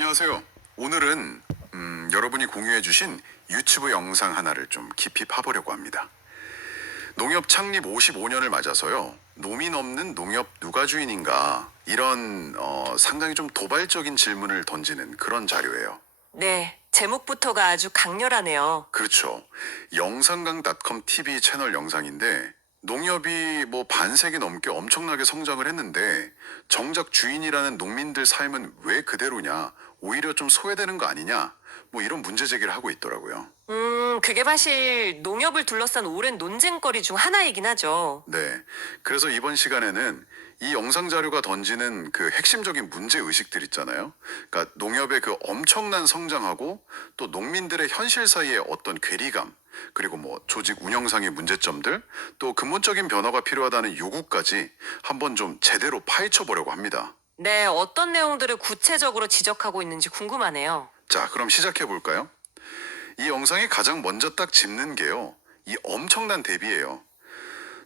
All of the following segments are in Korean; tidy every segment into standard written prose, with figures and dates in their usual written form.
안녕하세요. 오늘은 여러분이 공유해주신 유튜브 영상 하나를 좀 깊이 파보려고 합니다. 농협 창립 55년을 맞아서요. 농민 없는 농협 누가 주인인가 이런 상당히 좀 도발적인 질문을 던지는 그런 자료예요. 네, 제목부터가 아주 강렬하네요. 그렇죠. 영상강.com TV 채널 영상인데 농협이 뭐 반세기 넘게 엄청나게 성장을 했는데 정작 주인이라는 농민들 삶은 왜 그대로냐? 오히려 좀 소외되는 거 아니냐? 뭐 이런 문제 제기를 하고 있더라고요. 그게 사실 농협을 둘러싼 오랜 논쟁거리 중 하나이긴 하죠. 네. 그래서 이번 시간에는 이 영상 자료가 던지는 그 핵심적인 문제 의식들 있잖아요. 그러니까 농협의 그 엄청난 성장하고 또 농민들의 현실 사이의 어떤 괴리감, 그리고 뭐 조직 운영상의 문제점들, 또 근본적인 변화가 필요하다는 요구까지 한번 좀 제대로 파헤쳐 보려고 합니다. 네, 어떤 내용들을 구체적으로 지적하고 있는지 궁금하네요. 자, 그럼 시작해 볼까요? 이 영상이 가장 먼저 딱 짚는 게요. 이 엄청난 대비예요.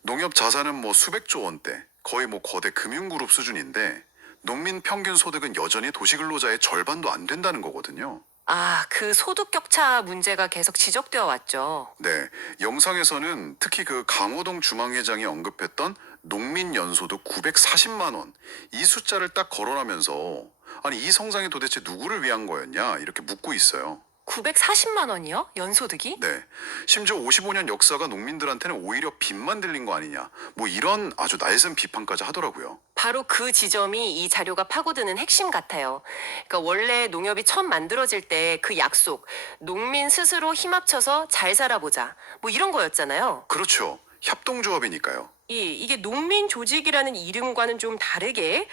농협 자산은 뭐 수백조 원대, 거의 뭐 거대 금융그룹 수준인데 농민 평균 소득은 여전히 도시근로자의 절반도 안 된다는 거거든요. 아, 그 소득 격차 문제가 계속 지적되어 왔죠. 네, 영상에서는 특히 그 강호동 중앙회장이 언급했던 농민 연소득 940만 원, 이 숫자를 딱 거론하면서 아니 이 성장이 도대체 누구를 위한 거였냐 이렇게 묻고 있어요. 940만 원이요? 연소득이? 네. 심지어 55년 역사가 농민들한테는 오히려 빚만 들린 거 아니냐. 뭐 이런 아주 날선 비판까지 하더라고요. 바로 그 지점이 이 자료가 파고드는 핵심 같아요. 그러니까 원래 농협이 처음 만들어질 때 그 약속, 농민 스스로 힘 합쳐서 잘 살아보자. 뭐 이런 거였잖아요. 그렇죠. 협동조합이니까요. 이게 농민 조직이라는 이름과는 좀 다르게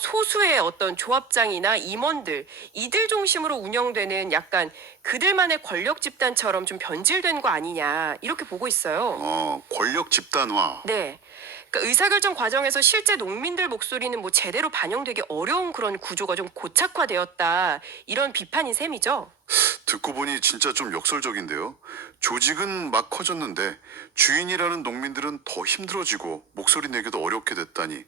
소수의 어떤 조합장이나 임원들 이들 중심으로 운영되는 약간 그들만의 권력 집단처럼 좀 변질된 거 아니냐 이렇게 보고 있어요. 권력 집단화. 네. 그러니까 의사결정 과정에서 실제 농민들 목소리는 뭐 제대로 반영되기 어려운 그런 구조가 좀 고착화되었다 이런 비판인 셈이죠. 듣고 보니 진짜 좀 역설적인데요. 조직은 막 커졌는데 주인이라는 농민들은 더 힘들어지고 목소리 내기도 어렵게 됐다니.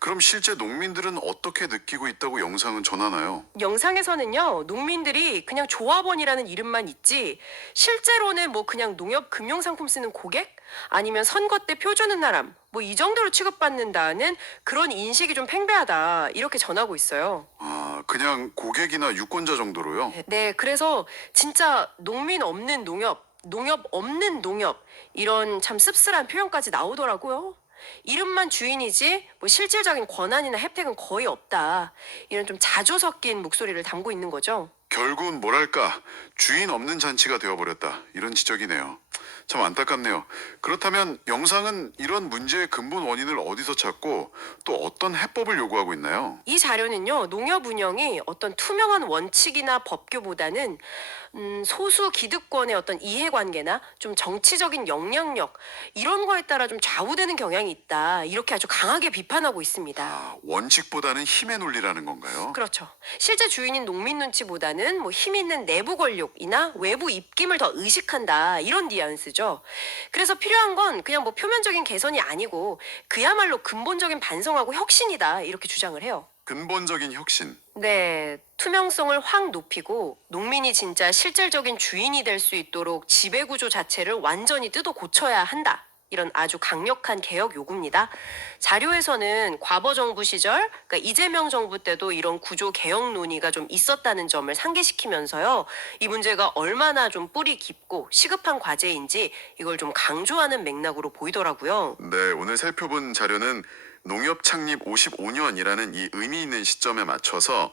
그럼 실제 농민들은 어떻게 느끼고 있다고 영상은 전하나요? 영상에서는요, 농민들이 그냥 조합원이라는 이름만 있지, 실제로는 뭐 그냥 농협 금융상품 쓰는 고객? 아니면 선거 때 표 주는 사람? 뭐 이 정도로 취급받는다는 그런 인식이 좀 팽배하다. 이렇게 전하고 있어요. 아, 그냥 고객이나 유권자 정도로요? 네, 그래서 진짜 농민 없는 농협, 농협 없는 농협, 이런 참 씁쓸한 표현까지 나오더라고요. 이름만 주인이지 뭐 실질적인 권한이나 혜택은 거의 없다. 이런 좀 자조 섞인 목소리를 담고 있는 거죠. 결국은 뭐랄까 주인 없는 잔치가 되어버렸다 이런 지적이네요. 참 안타깝네요. 그렇다면 영상은 이런 문제의 근본 원인을 어디서 찾고 또 어떤 해법을 요구하고 있나요? 이 자료는요, 농협 운영이 어떤 투명한 원칙이나 법규보다는 소수 기득권의 어떤 이해관계나 좀 정치적인 영향력 이런 거에 따라 좀 좌우되는 경향이 있다. 이렇게 아주 강하게 비판하고 있습니다. 아, 원칙보다는 힘의 논리라는 건가요? 그렇죠. 실제 주인인 농민 눈치보다는 뭐 힘 있는 내부 권력이나 외부 입김을 더 의식한다. 이런 뉘앙스죠. 그래서 필요한 건 그냥 뭐 표면적인 개선이 아니고 그야말로 근본적인 반성하고 혁신이다. 이렇게 주장을 해요. 근본적인 혁신. 네, 투명성을 확 높이고 농민이 진짜 실질적인 주인이 될 수 있도록 지배구조 자체를 완전히 뜯어 고쳐야 한다. 이런 아주 강력한 개혁 요구입니다. 자료에서는 과거 정부 시절, 그러니까 이재명 정부 때도 이런 구조 개혁 논의가 좀 있었다는 점을 상기시키면서요. 이 문제가 얼마나 좀 뿌리 깊고 시급한 과제인지 이걸 좀 강조하는 맥락으로 보이더라고요. 네, 오늘 살펴본 자료는 농협 창립 55년이라는 이 의미 있는 시점에 맞춰서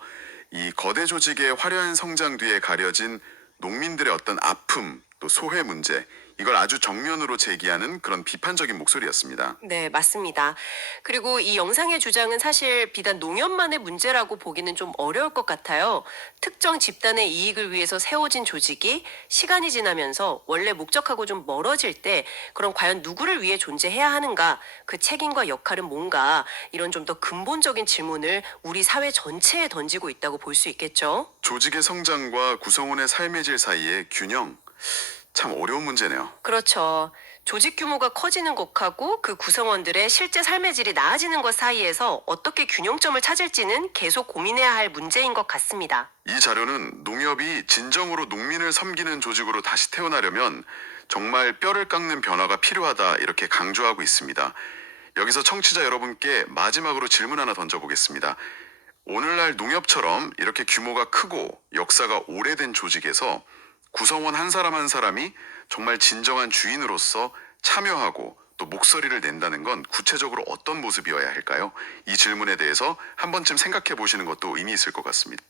이 거대 조직의 화려한 성장 뒤에 가려진 농민들의 어떤 아픔 또 소외 문제 이걸 아주 정면으로 제기하는 그런 비판적인 목소리였습니다. 네, 맞습니다. 그리고 이 영상의 주장은 사실 비단 농협만의 문제라고 보기는 좀 어려울 것 같아요. 특정 집단의 이익을 위해서 세워진 조직이 시간이 지나면서 원래 목적하고 좀 멀어질 때 그럼 과연 누구를 위해 존재해야 하는가? 그 책임과 역할은 뭔가? 이런 좀 더 근본적인 질문을 우리 사회 전체에 던지고 있다고 볼 수 있겠죠. 조직의 성장과 구성원의 삶의 질 사이의 균형 참 어려운 문제네요. 그렇죠. 조직 규모가 커지는 것하고 그 구성원들의 실제 삶의 질이 나아지는 것 사이에서 어떻게 균형점을 찾을지는 계속 고민해야 할 문제인 것 같습니다. 이 자료는 농협이 진정으로 농민을 섬기는 조직으로 다시 태어나려면 정말 뼈를 깎는 변화가 필요하다 이렇게 강조하고 있습니다. 여기서 청취자 여러분께 마지막으로 질문 하나 던져보겠습니다. 오늘날 농협처럼 이렇게 규모가 크고 역사가 오래된 조직에서 구성원 한 사람 한 사람이 정말 진정한 주인으로서 참여하고 또 목소리를 낸다는 건 구체적으로 어떤 모습이어야 할까요? 이 질문에 대해서 한 번쯤 생각해 보시는 것도 의미 있을 것 같습니다.